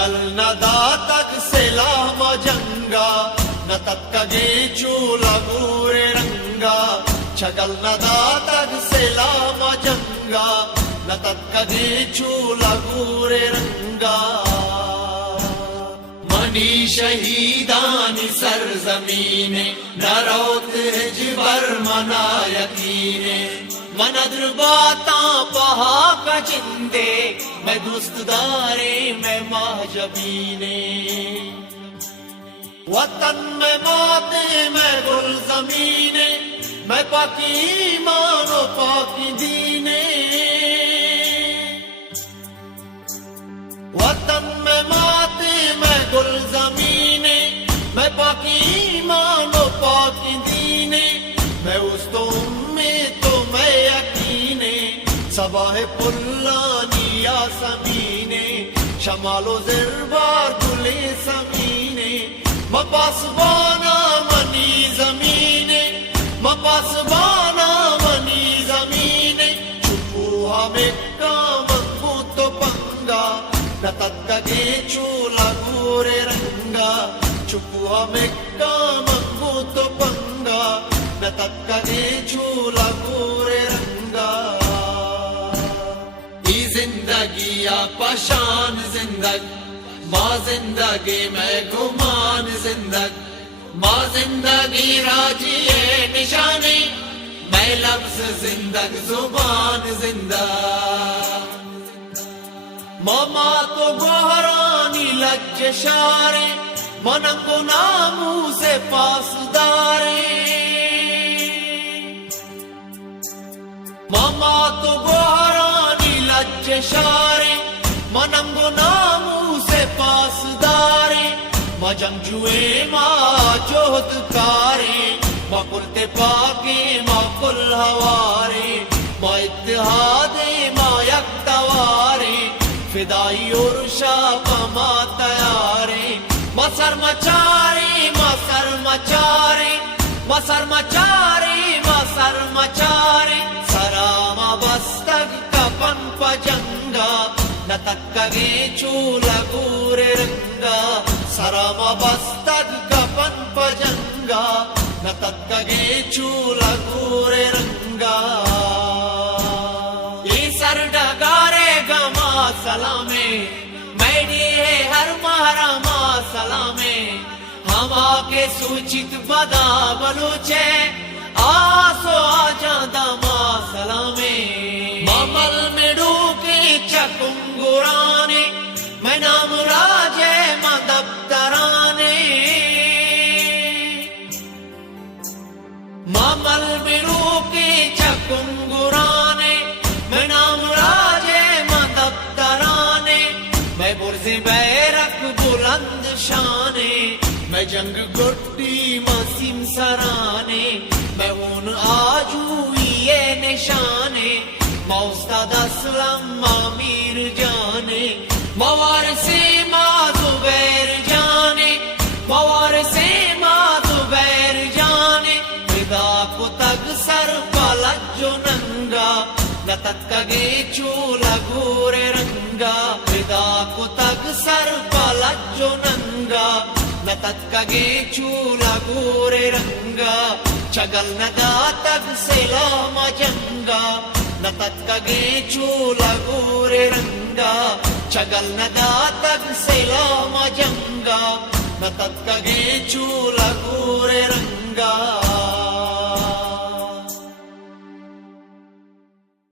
Chagal nadatak selama janga natatkage chula gure ranga Chagal nadatak selama janga natatkage chula gure ranga Mani shahidani sarzamine narot jibar mana yakine منادر باتاں پہا کا چندے میں دوست دارے میں ماجبینے وطن میں ماتے میں گل زمینے میں پاکی ایمان و پاکی دینے وطن میں ماتے میں گل زمینے میں پاکی ایمان و پاکی دینے میں اس تو صباح پلانی یا سمینے شمال و زربار گلے سمینے مپاسبانا منی زمینے مپاسبانا منی زمینے چھپوہا مکہ منگو تو پنگا نتتگے چولا گورے رنگا چھپوہا مکہ منگو تو پنگا نتتگے چولا گورے رنگا زندگی پشان زندگ ماں زندگی میں گمان زندگ ماں زندگی راجی نشانی میں لفظ زندگ زبان زندہ ماما تو گوہرانی لج شارے منگو نامو سے پاسدارے ماما تو گوہرانی لج شارے منگو نامو سے پاسدارے ما جنگجوئے ما جوہد کارے ما قلتے پاکے ما کل ہوارے ما اتحادے ما یکتوارے فدائی اور شاپا ما تیارے ما سر مچارے ما سر مچارے ما سر مچارے ما سر مچارے سراما بستگ کپن پجنگا نتکگے چولا گورے رنگا سراما بستگ کپن پجنگا نتکگے چولا گورے رنگا یہ سر ڈگارے گما سلامے میڈی ہے ہر محرما سلامے ہم آکے سوچت بدا بلوچے آسو آجاندہ ما سلامے مامل میں ڈوکے چکنگورانے میں نام راجے مدبترانے مامل میں ڈوکے چکنگورانے میں نام راجے مدبترانے میں برز بیرک بلند شانے میں جنگ گٹی مسیم سرانے میں اون آجوئی یہ نشانے ماں استاد اسلم ماں میر جانے موار سے ماں زبیر جانے موار سے ماں زبیر جانے فدا کو تگ سر پلجو ننگا نتکگے چولا گورے رنگا فدا کو تگ سر پلجو ننگا نتکگے چولا گورے رنگا چگل ندا تگ سلاما جنگا نتکگے چولا گورے رنگا چگل ندا تگ سلاما جنگا نتکگے چولا گورے